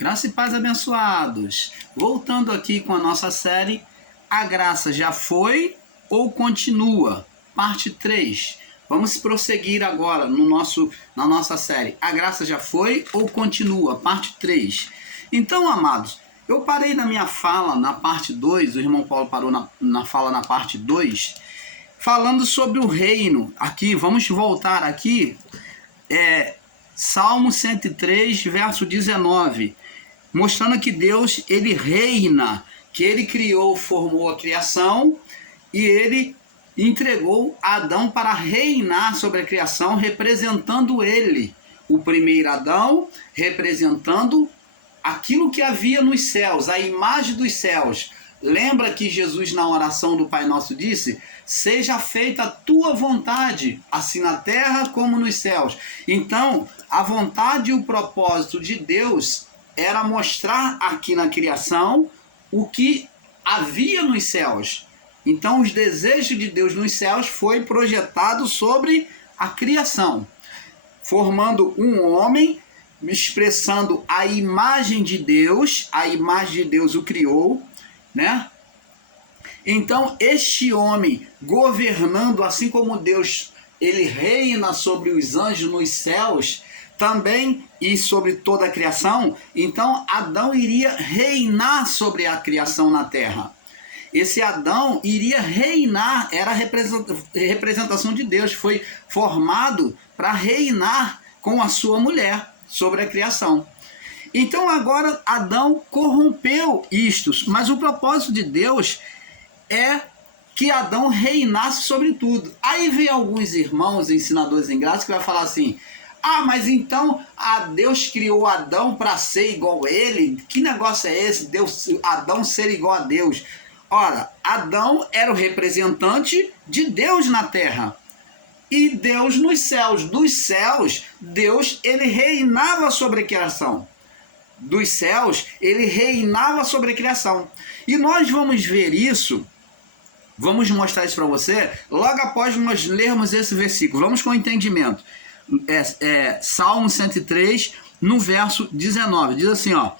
Graça e paz, abençoados. Voltando aqui com a nossa série, A Graça Já Foi ou Continua? Parte 3. Vamos prosseguir agora na nossa série, A Graça Já Foi ou Continua? Parte 3. Então, amados, eu parei na minha fala na parte 2, o irmão Paulo parou na fala na parte 2, falando sobre o reino. Aqui, vamos voltar aqui, Salmo 103, verso 19, mostrando que Deus, ele reina, que ele criou, formou a criação e ele entregou Adão para reinar sobre a criação, representando ele, o primeiro Adão, representando aquilo que havia nos céus, a imagem dos céus. Lembra que Jesus, na oração do Pai Nosso, disse: seja feita a tua vontade, assim na terra como nos céus. Então, a vontade e o propósito de Deus era mostrar aqui na criação o que havia nos céus. Então, os desejos de Deus nos céus foi projetado sobre a criação, formando um homem, expressando a imagem de Deus. A imagem de Deus o criou, né? Então, este homem governando, assim como Deus, ele reina sobre os anjos nos céus, também, e sobre toda a criação. Então, Adão iria reinar sobre a criação na terra. Esse Adão iria reinar, era a representação de Deus, foi formado para reinar com a sua mulher sobre a criação. Então agora Adão corrompeu isto, mas o propósito de Deus é que Adão reinasse sobre tudo. Aí vem alguns irmãos ensinadores em graça que vai falar assim: ah, mas então Deus criou Adão para ser igual a ele? Que negócio é esse? Adão ser igual a Deus? Ora, Adão era o representante de Deus na terra e Deus nos céus. Dos céus, Deus, ele reinava sobre a criação. Dos céus, ele reinava sobre a criação. E nós vamos ver isso, vamos mostrar isso para você, logo após nós lermos esse versículo. Vamos com entendimento. Salmo 103, no verso 19, diz assim, ó: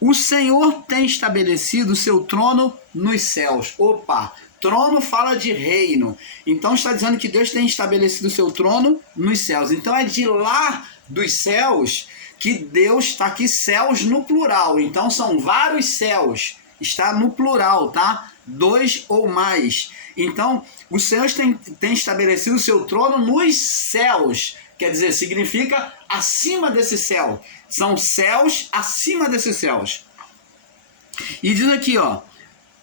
o Senhor tem estabelecido o seu trono nos céus. Opa, trono fala de reino. Então está dizendo que Deus tem estabelecido o seu trono nos céus. Então é de lá dos céus que Deus está aqui, céus no plural. Então são vários céus. Está no plural, tá? 2 ou mais. Então o Senhor tem estabelecido o seu trono nos céus. Quer dizer, significa acima desse céu. São céus acima desses céus. E diz aqui, ó: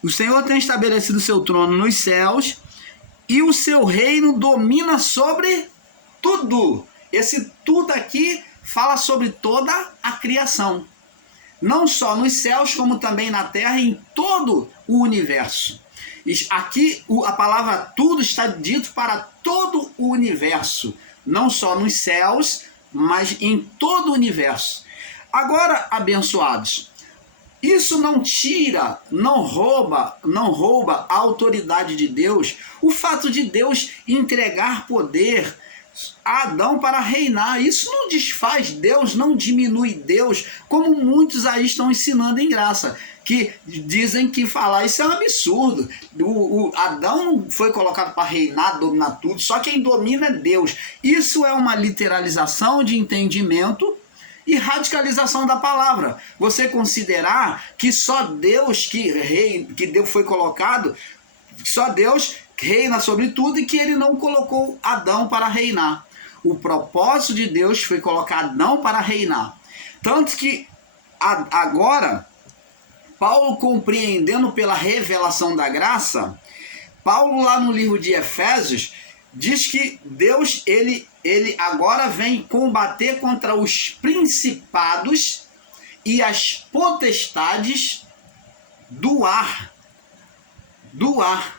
o Senhor tem estabelecido o seu trono nos céus e o seu reino domina sobre tudo. Esse tudo aqui fala sobre toda a criação. Não só nos céus, como também na terra e em todo o universo. Aqui a palavra tudo está dito para todo o universo. Não só nos céus, mas em todo o universo. Agora, abençoados, isso não tira, não rouba a autoridade de Deus, o fato de Deus entregar poder a Adão para reinar. Isso não desfaz Deus, não diminui Deus, como muitos aí estão ensinando em graça, que dizem que falar isso é um absurdo. O Adão não foi colocado para reinar, dominar tudo, só quem domina é Deus. Isso é uma literalização de entendimento e radicalização da palavra. Você considerar que só Deus que Deus foi colocado, só Deus reina sobre tudo e que ele não colocou Adão para reinar. O propósito de Deus foi colocar Adão para reinar. Tanto que agora, Paulo, compreendendo pela revelação da graça, Paulo lá no livro de Efésios diz que Deus, ele agora vem combater contra os principados e as potestades do ar. Do ar.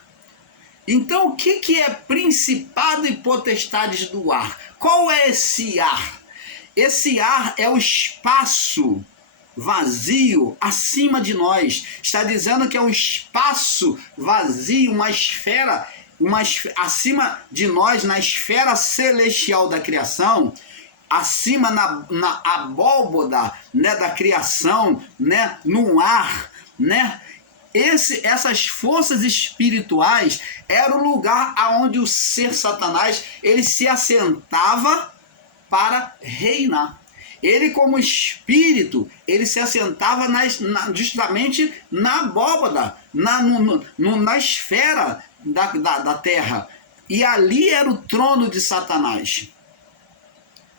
Então, o que é principado e potestades do ar? Qual é esse ar? Esse ar é o espaço vazio acima de nós. Está dizendo que é um espaço vazio, uma esfera acima de nós, na esfera celestial da criação, acima na abóboda, né, da criação, né, no ar, né? Essas forças espirituais era o lugar aonde o ser Satanás ele se assentava para reinar. Ele, como espírito, ele se assentava justamente na abóbada, na esfera da terra. E ali era o trono de Satanás.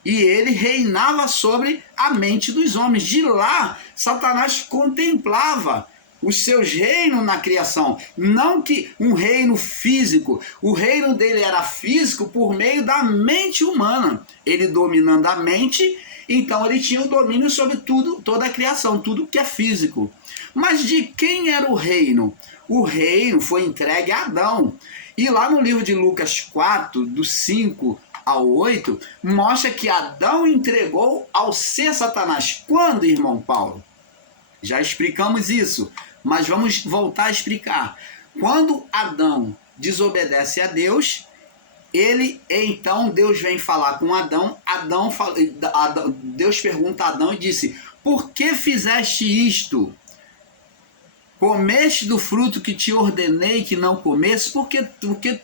E ele reinava sobre a mente dos homens. De lá, Satanás contemplava os seus reinos na criação. Não que um reino físico. O reino dele era físico por meio da mente humana. Ele dominando a mente, então ele tinha o domínio sobre tudo, toda a criação, tudo que é físico. Mas de quem era o reino? O reino foi entregue a Adão. E lá no livro de Lucas 4, do 5 ao 8, mostra que Adão entregou ao ser Satanás. Quando, irmão Paulo? Já explicamos isso, mas vamos voltar a explicar. Quando Adão desobedece a Deus, então Deus vem falar com Adão. Deus pergunta a Adão e disse: por que fizeste isto? Comeste do fruto que te ordenei que não comesse? Por que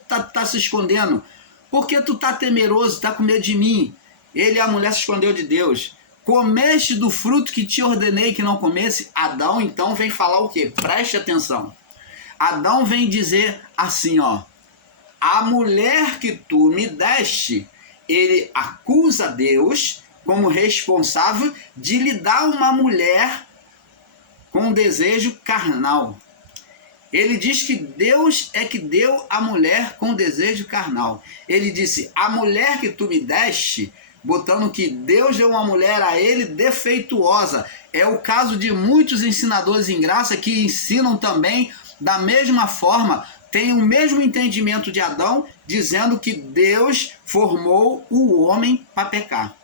tá se escondendo? Por que tu tá temeroso, tá com medo de mim? Ele e a mulher se escondeu de Deus. Comeste do fruto que te ordenei que não comesse? Adão então vem falar o quê? Preste atenção. Adão vem dizer assim, ó: a mulher que tu me deste. Ele acusa Deus como responsável de lhe dar uma mulher com desejo carnal. Ele diz que Deus é que deu a mulher com desejo carnal. Ele disse: a mulher que tu me deste, botando que Deus deu uma mulher a ele defeituosa. É o caso de muitos ensinadores em graça que ensinam também da mesma forma, tem o mesmo entendimento de Adão, dizendo que Deus formou o homem para pecar.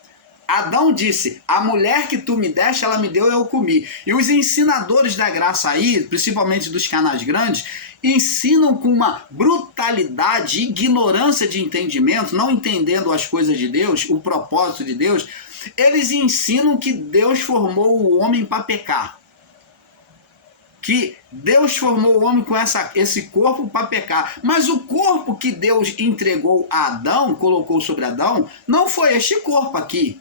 Adão disse: a mulher que tu me deste, ela me deu e eu comi. E os ensinadores da graça aí, principalmente dos canais grandes, ensinam com uma brutalidade, ignorância de entendimento, não entendendo as coisas de Deus, o propósito de Deus. Eles ensinam que Deus formou o homem para pecar. Que Deus formou o homem com esse corpo para pecar. Mas o corpo que Deus entregou a Adão, colocou sobre Adão, não foi este corpo aqui.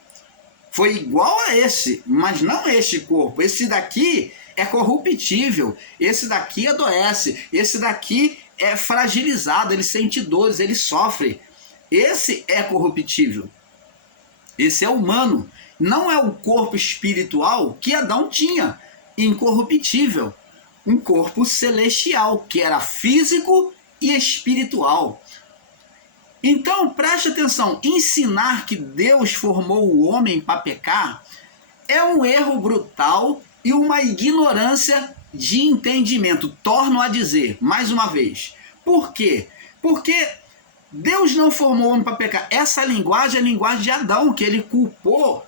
Foi igual a esse, mas não este corpo. Esse daqui é corruptível, esse daqui adoece, esse daqui é fragilizado, ele sente dores, ele sofre. Esse é corruptível, esse é humano. Não é o corpo espiritual que Adão tinha, incorruptível. Um corpo celestial, que era físico e espiritual. Então, preste atenção, ensinar que Deus formou o homem para pecar é um erro brutal e uma ignorância de entendimento. Torno a dizer, mais uma vez. Por quê? Porque Deus não formou o homem para pecar. Essa linguagem é a linguagem de Adão, que ele culpou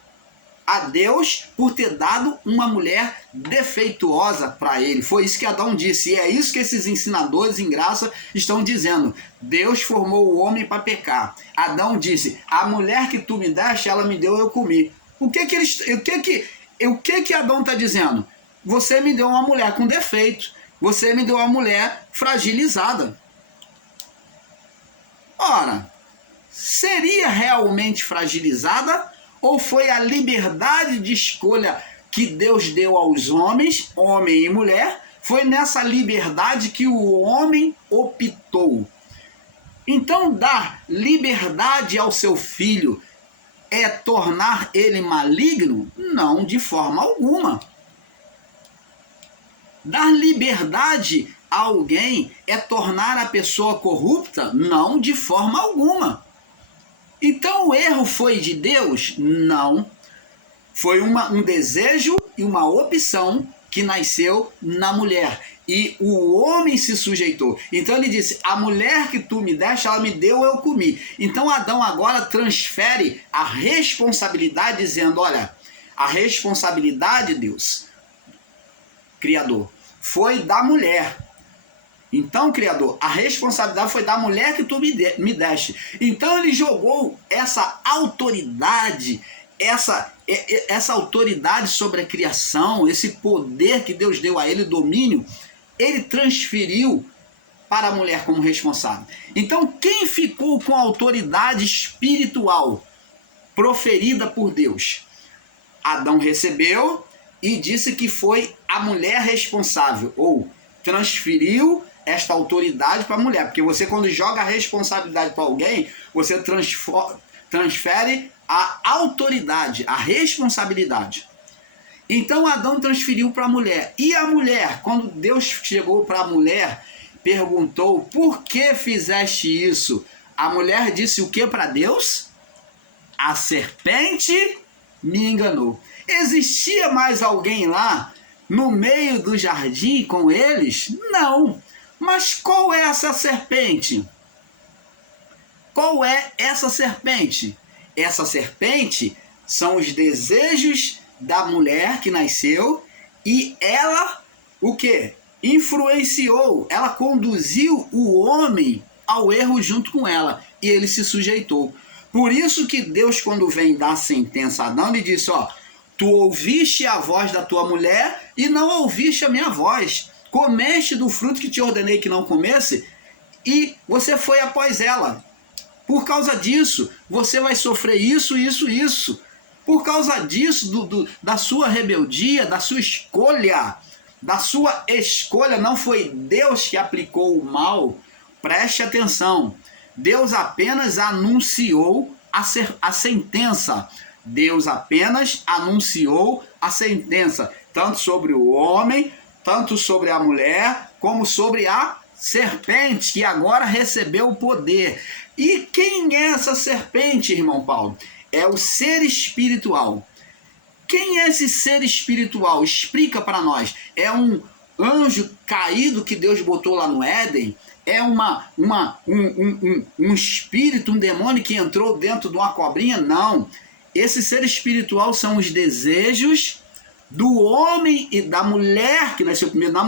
a Deus por ter dado uma mulher defeituosa para ele. Foi isso que Adão disse. E é isso que esses ensinadores em graça estão dizendo. Deus formou o homem para pecar. Adão disse: a mulher que tu me deste, ela me deu, eu comi. O que Adão está dizendo? Você me deu uma mulher com defeito. Você me deu uma mulher fragilizada. Ora, seria realmente fragilizada? Ou foi a liberdade de escolha que Deus deu aos homens, homem e mulher? Foi nessa liberdade que o homem optou. Então, dar liberdade ao seu filho é tornar ele maligno? Não, de forma alguma. Dar liberdade a alguém é tornar a pessoa corrupta? Não, de forma alguma. Então o erro foi de Deus? Não. Foi um desejo e uma opção que nasceu na mulher. E o homem se sujeitou. Então ele disse: a mulher que tu me deste, ela me deu, eu comi. Então Adão agora transfere a responsabilidade, dizendo: olha, a responsabilidade, Deus, Criador, foi da mulher. Então, Criador, a responsabilidade foi da mulher que tu me deste. Então ele jogou essa autoridade, essa autoridade sobre a criação, esse poder que Deus deu a ele, domínio, ele transferiu para a mulher como responsável. Então, quem ficou com a autoridade espiritual proferida por Deus? Adão recebeu e disse que foi a mulher responsável, ou transferiu esta autoridade para a mulher. Porque você, quando joga a responsabilidade para alguém, você transfere a autoridade, a responsabilidade. Então Adão transferiu para a mulher. E a mulher, quando Deus chegou para a mulher, perguntou: por que fizeste isso? A mulher disse o que para Deus? A serpente me enganou. Existia mais alguém lá no meio do jardim com eles? Não. Mas qual é essa serpente? Qual é essa serpente? Essa serpente são os desejos da mulher que nasceu, e ela, o quê? Influenciou, ela conduziu o homem ao erro junto com ela, e ele se sujeitou. Por isso que Deus, quando vem dar sentença a Adão, ele disse: ó, tu ouviste a voz da tua mulher e não ouviste a minha voz. Comeste do fruto que te ordenei que não comesse e você foi após ela. Por causa disso, você vai sofrer isso, isso, isso. Por causa disso, da sua rebeldia, da sua escolha, não foi Deus que aplicou o mal. Preste atenção. Deus apenas anunciou a sentença. Deus apenas anunciou a sentença, tanto sobre o homem, tanto sobre a mulher, como sobre a serpente, que agora recebeu o poder. E quem é essa serpente, irmão Paulo? É o ser espiritual. Quem é esse ser espiritual? Explica para nós. É um anjo caído que Deus botou lá no Éden? É um espírito, um demônio que entrou dentro de uma cobrinha? Não. Esse ser espiritual são os desejos do homem e da mulher, que nasceu primeiro da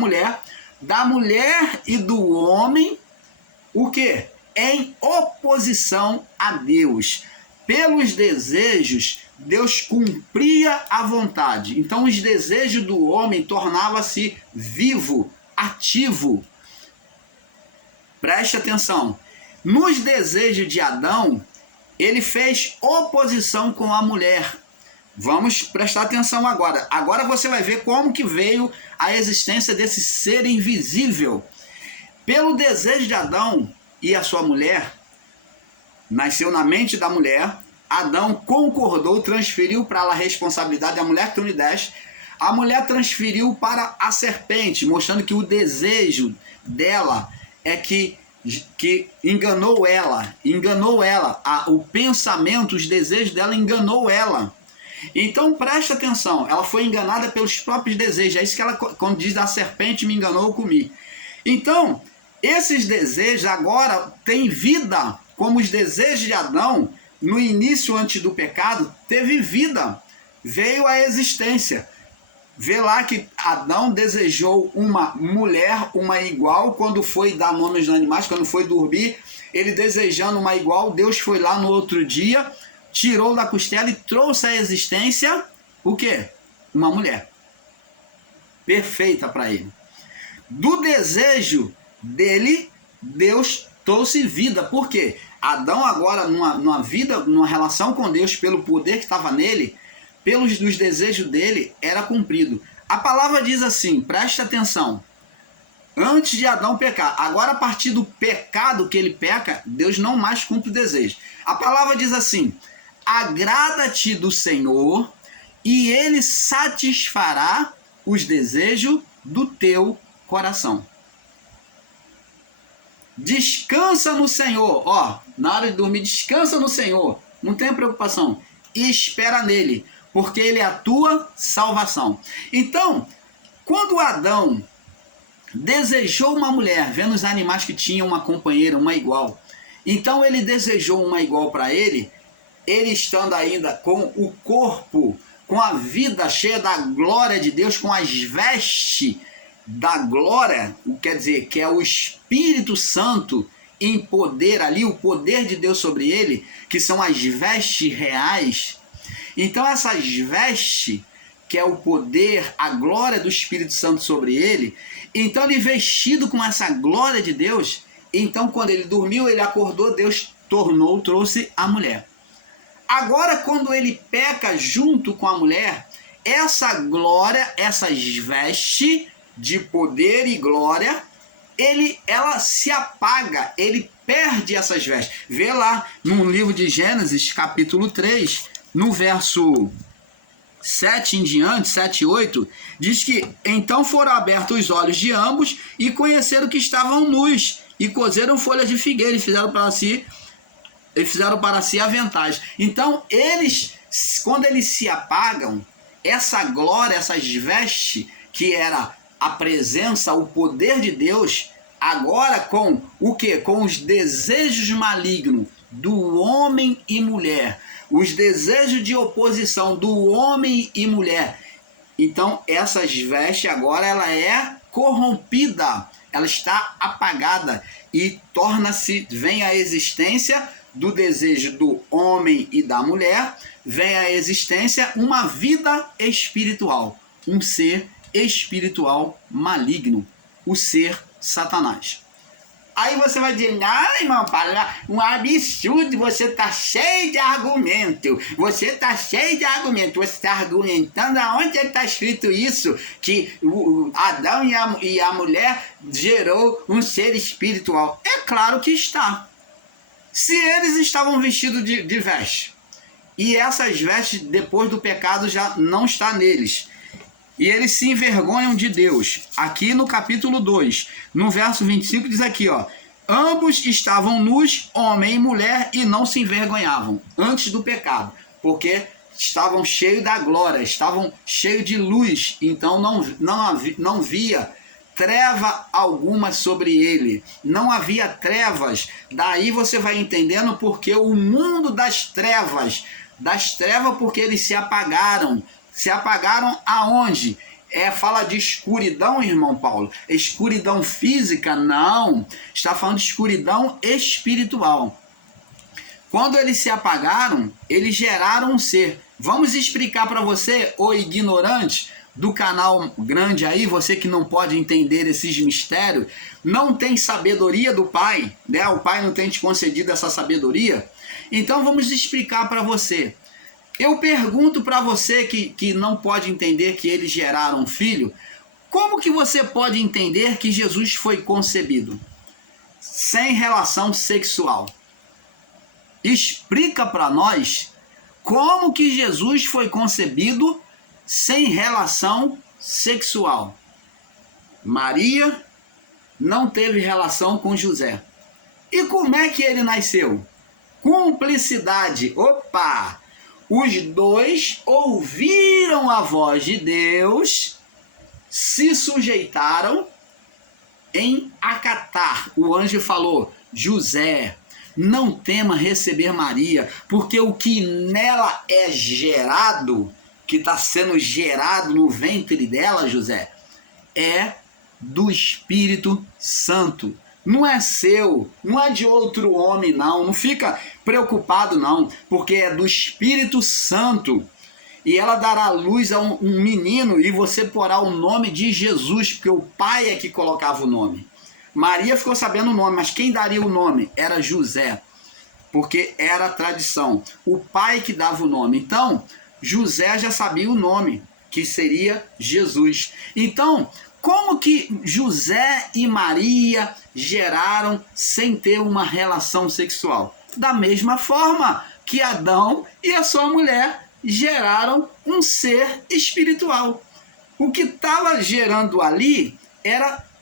mulher e do homem, o quê? Em oposição a Deus. Pelos desejos, Deus cumpria a vontade. Então os desejos do homem tornavam-se vivo, ativo. Preste atenção. Nos desejos de Adão, ele fez oposição com a mulher. Vamos prestar atenção agora. Agora você vai ver como que veio a existência desse ser invisível. Pelo desejo de Adão e a sua mulher, nasceu na mente da mulher, Adão concordou, transferiu para ela a responsabilidade da mulher que tu me deste. A mulher transferiu para a serpente, mostrando que o desejo dela é que enganou ela, o pensamento, os desejos dela enganou ela. Então preste atenção, ela foi enganada pelos próprios desejos. É isso que ela, quando diz a serpente me enganou, eu comi. Então, esses desejos agora têm vida, como os desejos de Adão, no início antes do pecado, teve vida, veio à existência. Vê lá que Adão desejou uma mulher, uma igual, quando foi dar nomes aos animais, quando foi dormir, ele desejando uma igual, Deus foi lá no outro dia, tirou da costela e trouxe à existência o quê? Uma mulher. Perfeita para ele. Do desejo dele, Deus trouxe vida. Por quê? Adão agora, numa vida, numa relação com Deus, pelo poder que estava nele, pelos dos desejos dele, era cumprido. A palavra diz assim, preste atenção. Antes de Adão pecar, agora a partir do pecado que ele peca, Deus não mais cumpre o desejo. A palavra diz assim: agrada-te do Senhor e ele satisfará os desejos do teu coração. Descansa no Senhor, ó, na hora de dormir, descansa no Senhor, não tenha preocupação, e espera nele, porque ele é a tua salvação. Então, quando Adão desejou uma mulher, vendo os animais que tinham uma companheira, uma igual, então ele desejou uma igual para ele, ele estando ainda com o corpo, com a vida cheia da glória de Deus, com as vestes da glória, quer dizer, que é o Espírito Santo em poder ali, o poder de Deus sobre ele, que são as vestes reais. Então essas vestes, que é o poder, a glória do Espírito Santo sobre ele, então ele vestido com essa glória de Deus, então quando ele dormiu, ele acordou, Deus trouxe a mulher. Agora quando ele peca junto com a mulher, essa glória, essas vestes de poder e glória, ela se apaga, ele perde essas vestes. Vê lá no livro de Gênesis, capítulo 3, no verso 7 em diante, 7 e 8, diz que então foram abertos os olhos de ambos e conheceram que estavam nus e cozeram folhas de figueira e fizeram para si aventais. Então eles, quando eles se apagam, essa glória, essas vestes, que era a presença, o poder de Deus, agora com o quê? Com os desejos malignos do homem e mulher, os desejos de oposição do homem e mulher. Então essas vestes agora ela é corrompida, ela está apagada e vem a existência do desejo do homem e da mulher, vem a existência uma vida espiritual, um ser espiritual maligno, o ser Satanás. Aí você vai dizer, não, irmão, para um absurdo, você está cheio de argumento, você está argumentando, aonde está escrito isso, que o Adão e a mulher gerou um ser espiritual? É claro que está. Se eles estavam vestidos de vestes, e essas vestes, depois do pecado, já não está neles, e eles se envergonham de Deus. Aqui no capítulo 2, no verso 25, diz aqui, ó, ambos estavam nus, homem e mulher, e não se envergonhavam, antes do pecado, porque estavam cheios da glória, estavam cheios de luz, então não via treva alguma sobre ele, não havia trevas. Daí você vai entendendo porque o mundo das trevas porque eles se apagaram aonde? Fala de escuridão, irmão Paulo, escuridão física? Não, está falando de escuridão espiritual. Quando eles se apagaram, eles geraram um ser. Vamos explicar para você, ô ignorante do canal grande aí, você que não pode entender esses mistérios, não tem sabedoria do Pai, né? O Pai não tem te concedido essa sabedoria. Então vamos explicar para você. Eu pergunto para você que não pode entender que eles geraram um filho, como que você pode entender que Jesus foi concebido sem relação sexual? Explica para nós como que Jesus foi concebido sem relação sexual. Maria não teve relação com José. E como é que ele nasceu? Cumplicidade. Opa! Os dois ouviram a voz de Deus, se sujeitaram em acatar. O anjo falou, José, não tema receber Maria, porque o que nela é gerado, que está sendo gerado no ventre dela, José, é do Espírito Santo. Não é seu, não é de outro homem, não fica preocupado não, porque é do Espírito Santo. E ela dará luz a um menino e você porá o nome de Jesus, porque o pai é que colocava o nome. Maria ficou sabendo o nome, mas quem daria o nome? Era José, porque era a tradição, o pai que dava o nome. Então, José já sabia o nome, que seria Jesus. Então, como que José e Maria geraram sem ter uma relação sexual? Da mesma forma que Adão e a sua mulher geraram um ser espiritual. O que estava gerando ali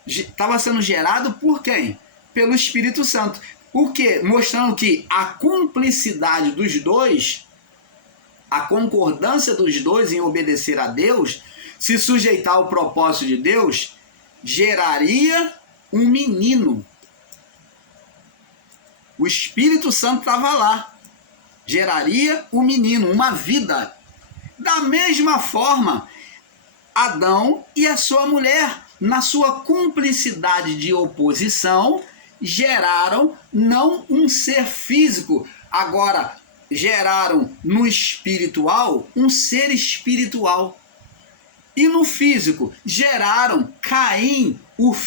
estava sendo gerado por quem? Pelo Espírito Santo. O quê? Mostrando que a cumplicidade dos dois, a concordância dos dois em obedecer a Deus, se sujeitar ao propósito de Deus, geraria um menino. O Espírito Santo estava lá. Geraria um menino, uma vida. Da mesma forma, Adão e a sua mulher, na sua cumplicidade de oposição, geraram não um ser físico. Agora, geraram no espiritual um ser espiritual. E no físico, geraram Caim,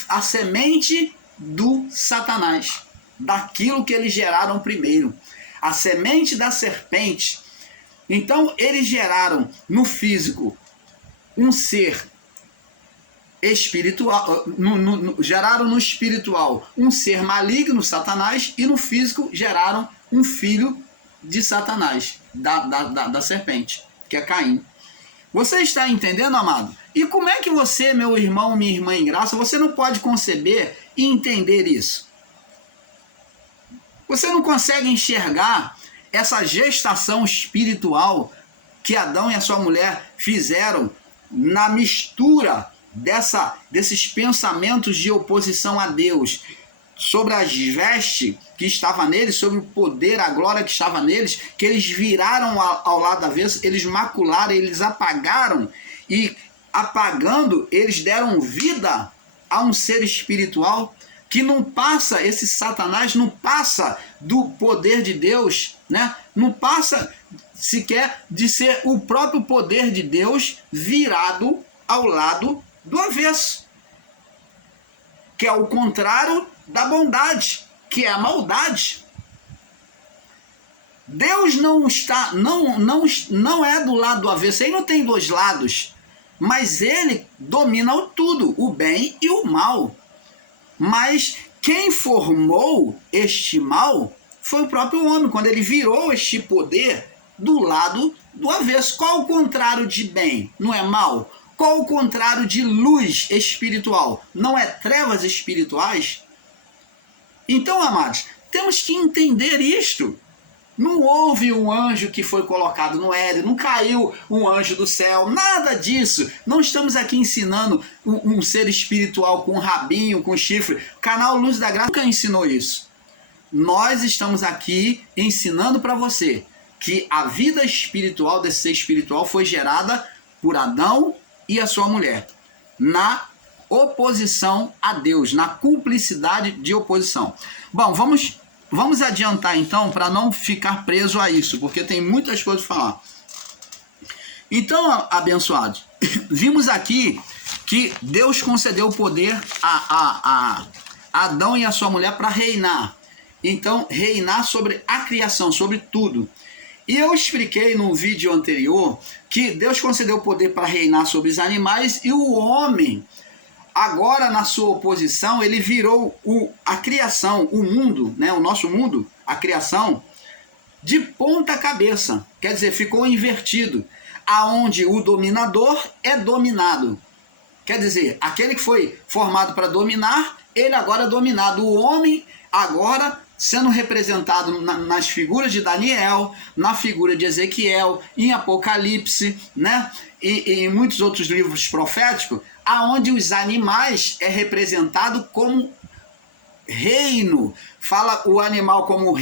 a semente do Satanás, daquilo que eles geraram primeiro, a semente da serpente. Então, eles geraram no físico um ser espiritual, geraram no espiritual um ser maligno, Satanás, e no físico geraram um filho de Satanás, da serpente, que é Caim. Você está entendendo, amado? E como é que você, meu irmão, minha irmã em graça, você não pode conceber e entender isso? Você não consegue enxergar essa gestação espiritual que Adão e a sua mulher fizeram na mistura desses pensamentos de oposição a Deus, sobre as vestes que estava neles, sobre o poder, a glória que estava neles, que eles viraram ao lado avesso, eles macularam, eles apagaram, e apagando, eles deram vida a um ser espiritual que não passa, esse Satanás não passa do poder de Deus, né? Não passa sequer de ser o próprio poder de Deus virado ao lado do avesso, que é o contrário da bondade, que é a maldade. Deus não está, não é do lado do avesso, ele não tem dois lados, mas ele domina o tudo, o bem e o mal. Mas quem formou este mal foi o próprio homem, quando ele virou este poder do lado do avesso. Qual o contrário de bem? Não é mal? Qual o contrário de luz espiritual? Não é trevas espirituais? Então, amados, temos que entender isto. Não houve um anjo que foi colocado no Éden, não caiu um anjo do céu, nada disso. Não estamos aqui ensinando um ser espiritual com rabinho, com chifre. O canal Luz da Graça nunca ensinou isso. Nós estamos aqui ensinando para você que a vida espiritual desse ser espiritual foi gerada por Adão e a sua mulher, na oposição a Deus, na cumplicidade de oposição. Bom, vamos adiantar então, para não ficar preso a isso, porque tem muitas coisas para falar. Então, abençoados, vimos aqui que Deus concedeu o poder a Adão e a sua mulher para reinar. Então, reinar sobre a criação, sobre tudo. E eu expliquei no vídeo anterior que Deus concedeu o poder para reinar sobre os animais, e o homem, agora na sua oposição, ele virou a criação, o mundo, né, o nosso mundo, a criação, de ponta cabeça. Quer dizer, ficou invertido, aonde o dominador é dominado. Quer dizer, aquele que foi formado para dominar, ele agora é dominado. O homem agora sendo representado nas figuras de Daniel, na figura de Ezequiel, em Apocalipse, né? E em muitos outros livros proféticos, aonde os animais é representado como reino. Fala o animal como o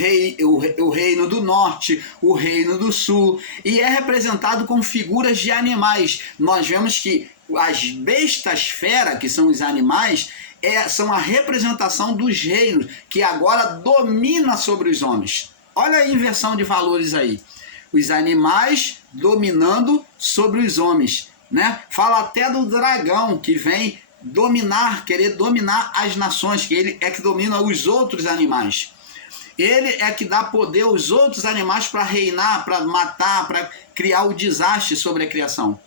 reino do norte, o reino do sul, e é representado com figuras de animais. Nós vemos que as bestas fera, que são os animais, são a representação dos reinos, que agora domina sobre os homens. Olha a inversão de valores aí. Os animais dominando sobre os homens, né? Fala até do dragão, que vem dominar, querer dominar as nações, que ele é que domina os outros animais. Ele é que dá poder aos outros animais para reinar, para matar, para criar o desastre sobre a criação.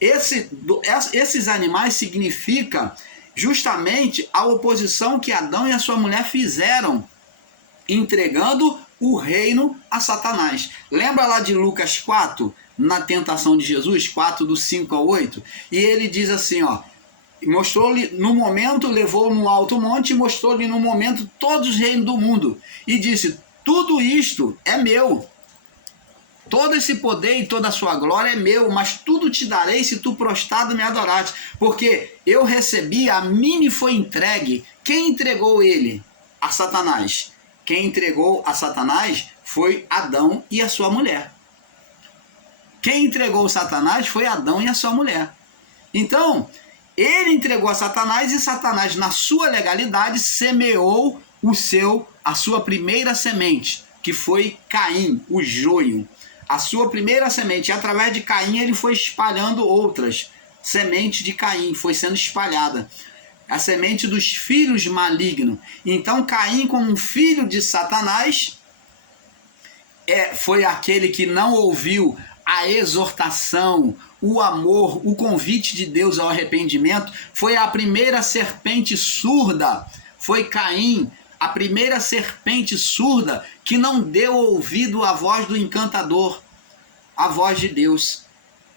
Esses animais significam justamente a oposição que Adão e a sua mulher fizeram, entregando o reino a Satanás. Lembra lá de Lucas 4, na tentação de Jesus, 4 do 5 ao 8? E ele diz assim, ó, mostrou-lhe no momento, levou no alto monte e mostrou-lhe no momento todos os reinos do mundo. E disse, tudo isto é meu. Todo esse poder e toda a sua glória é meu, mas tudo te darei se tu prostrado me adorares, porque eu recebi, a mim me foi entregue. Quem entregou ele? A Satanás. Quem entregou a Satanás foi Adão e a sua mulher. Quem entregou Satanás foi Adão e a sua mulher. Então, ele entregou a Satanás, e Satanás, na sua legalidade, semeou a sua primeira semente, que foi Caim, o joio. A sua primeira semente. E através de Caim ele foi espalhando outras. Semente de Caim foi sendo espalhada. A semente dos filhos malignos. Então Caim, como um filho de Satanás, foi aquele que não ouviu a exortação, o amor, o convite de Deus ao arrependimento. Foi a primeira serpente surda. Foi Caim, a primeira serpente surda que não deu ouvido à voz do encantador, à voz de Deus.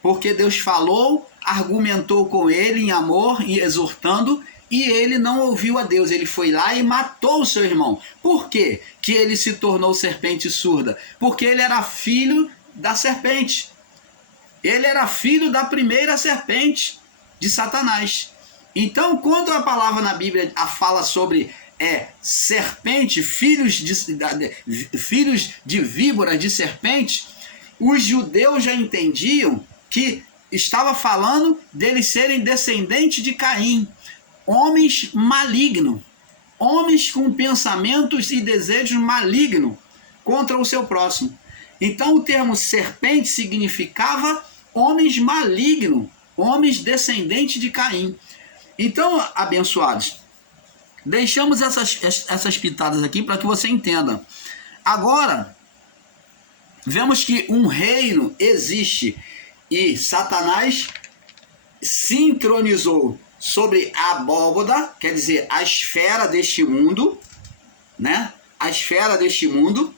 Porque Deus falou, argumentou com ele em amor e exortando, e ele não ouviu a Deus. Ele foi lá e matou o seu irmão. Por quê que ele se tornou serpente surda? Porque ele era filho da serpente. Ele era filho da primeira serpente de Satanás. Então, quando a palavra na Bíblia fala sobre serpente, filhos de víboras, de serpente, os judeus já entendiam que estava falando deles serem descendentes de Caim, homens malignos, homens com pensamentos e desejos malignos contra o seu próximo. Então o termo serpente significava homens malignos, homens descendentes de Caim. Então, abençoados, deixamos essas pitadas aqui para que você entenda. Agora, vemos que um reino existe e Satanás se entronizou sobre a abóboda, quer dizer, a esfera deste mundo, né? A esfera deste mundo,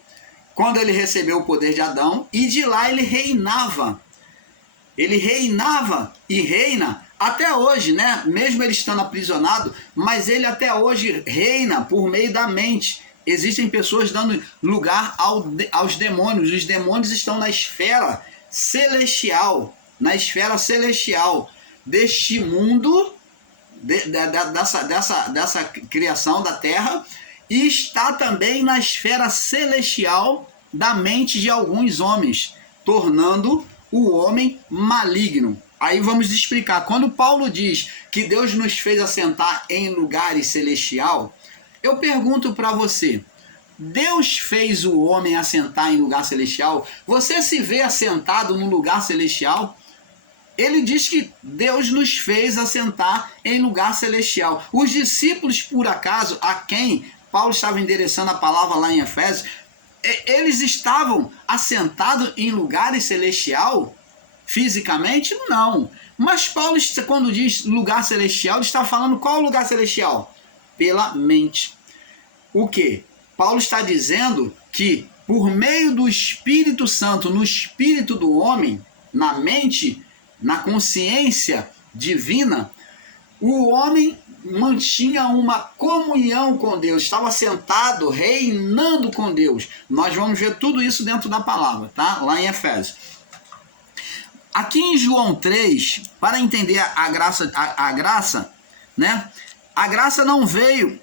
quando ele recebeu o poder de Adão, e de lá ele reinava. Ele reinava e reina até hoje, né? Mesmo ele estando aprisionado, mas ele até hoje reina por meio da mente. Existem pessoas dando lugar aos demônios. Os demônios estão na esfera celestial, deste mundo, dessa criação da terra, e está também na esfera celestial da mente de alguns homens, tornando o homem maligno. Aí vamos explicar. Quando Paulo diz que Deus nos fez assentar em lugares celestial, eu pergunto para você, Deus fez o homem assentar em lugar celestial? Você se vê assentado num lugar celestial? Ele diz que Deus nos fez assentar em lugar celestial. Os discípulos, por acaso, a quem Paulo estava endereçando a palavra lá em Efésios, eles estavam assentados em lugares celestial? Fisicamente? Não. Mas Paulo, quando diz lugar celestial, ele está falando qual lugar celestial? Pela mente. O quê? Paulo está dizendo que por meio do Espírito Santo, no espírito do homem, na mente, na consciência divina, o homem mantinha uma comunhão com Deus, estava sentado, reinando com Deus. Nós vamos ver tudo isso dentro da palavra, tá? Lá em Efésios. Aqui em João 3, para entender a graça, né? A graça não veio,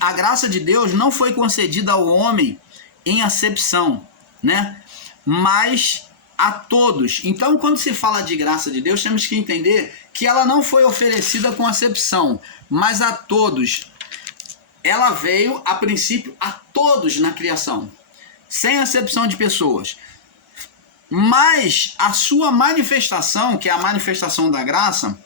a graça de Deus não foi concedida ao homem em acepção, né? Mas a todos. Então, quando se fala de graça de Deus, temos que entender que ela não foi oferecida com acepção, mas a todos. Ela veio, a princípio, a todos na criação, sem acepção de pessoas. Mas a sua manifestação, que é a manifestação da graça,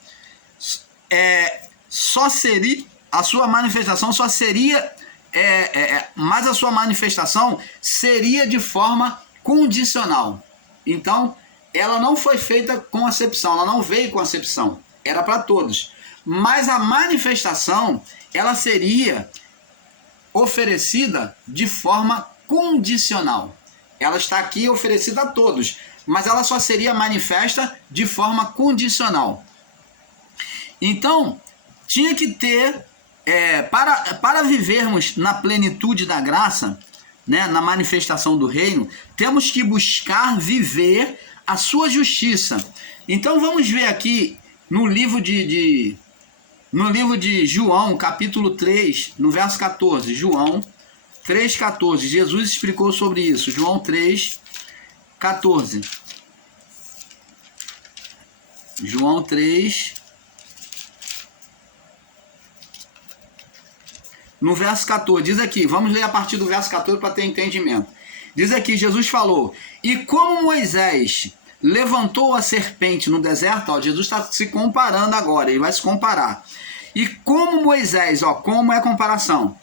mas a sua manifestação seria de forma condicional. Então, ela não foi feita com acepção, ela não veio com acepção, era para todos. Mas a manifestação, ela seria oferecida de forma condicional. Ela está aqui oferecida a todos, mas ela só seria manifesta de forma condicional. Então, tinha que ter, para vivermos na plenitude da graça, né, na manifestação do reino, temos que buscar viver a sua justiça. Então vamos ver aqui no livro de João, capítulo 3, no verso 14. João 3,14. Jesus explicou sobre isso. João 3,14. João 3, no verso 14, diz aqui, vamos ler a partir do verso 14 para ter entendimento. Diz aqui, Jesus falou, e como Moisés levantou a serpente no deserto, ó, Jesus está se comparando agora, ele vai se comparar. E como Moisés, ó, como é a comparação?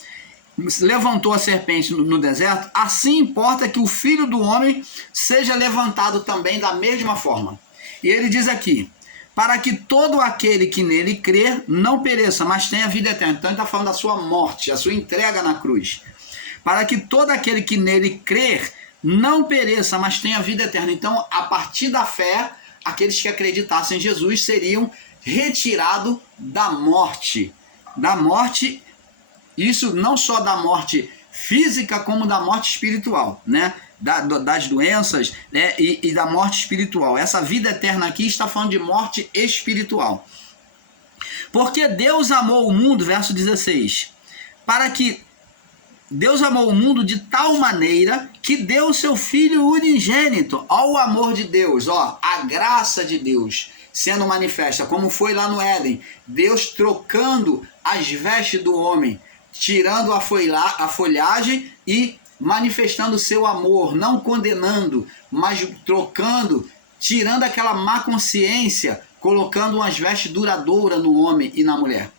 Levantou a serpente no deserto, assim importa que o Filho do Homem seja levantado também da mesma forma. E ele diz aqui, para que todo aquele que nele crer não pereça, mas tenha vida eterna. Então ele está falando da sua morte, a sua entrega na cruz. Para que todo aquele que nele crer não pereça, mas tenha vida eterna. Então, a partir da fé, aqueles que acreditassem em Jesus seriam retirados da morte. Da morte, isso não só da morte física, como da morte espiritual, né? Das doenças, né? E da morte espiritual. Essa vida eterna aqui está falando de morte espiritual. Porque Deus amou o mundo, verso 16, para que Deus amou o mundo de tal maneira que deu o seu Filho unigênito. Ó o amor de Deus, ó, a graça de Deus sendo manifesta, como foi lá no Éden. Deus trocando as vestes do homem, tirando a folhagem e manifestando o seu amor, não condenando, mas trocando, tirando aquela má consciência, colocando umas vestes duradouras no homem e na mulher.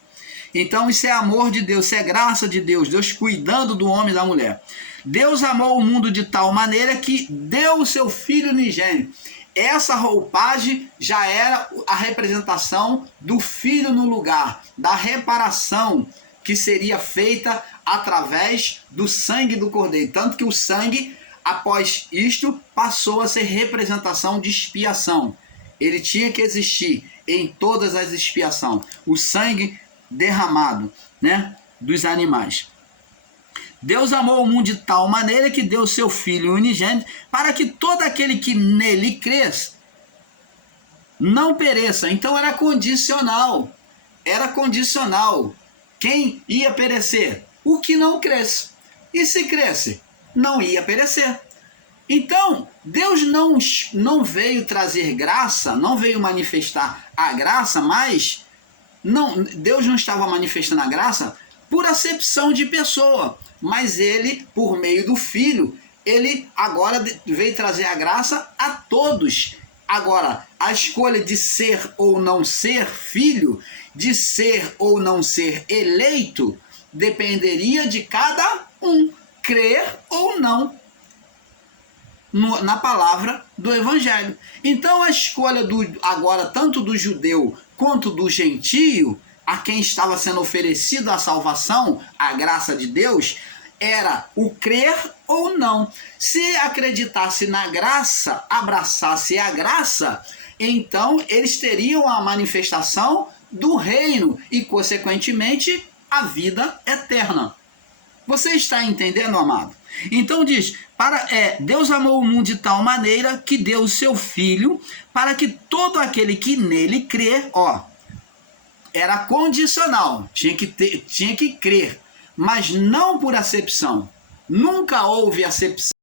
Então isso é amor de Deus, isso é graça de Deus, Deus cuidando do homem e da mulher. Deus amou o mundo de tal maneira que deu o seu Filho unigênito. Essa roupagem já era a representação do Filho no lugar, da reparação que seria feita através do sangue do Cordeiro. Tanto que o sangue, após isto, passou a ser representação de expiação. Ele tinha que existir em todas as expiações. O sangue derramado, né, dos animais. Deus amou o mundo de tal maneira que deu seu Filho unigênito para que todo aquele que nele cresça não pereça. Então era condicional. Era condicional. Quem ia perecer? O que não cresce. E se cresce? Não ia perecer. Então, Deus não veio trazer graça, não veio manifestar a graça, mas Deus não estava manifestando a graça por acepção de pessoa, mas ele, por meio do Filho, ele agora veio trazer a graça a todos. Agora, a escolha de ser ou não ser filho, de ser ou não ser eleito, dependeria de cada um, crer ou não na palavra do Evangelho. Então a escolha agora tanto do judeu quanto do gentio, a quem estava sendo oferecida a salvação, a graça de Deus, era o crer ou não. Se acreditasse na graça, abraçasse a graça, então eles teriam a manifestação do reino e, consequentemente, a vida eterna. Você está entendendo, amado? Então diz, Deus amou o mundo de tal maneira que deu o seu Filho para que todo aquele que nele crê, era condicional, tinha que crer, mas não por acepção. Nunca houve acepção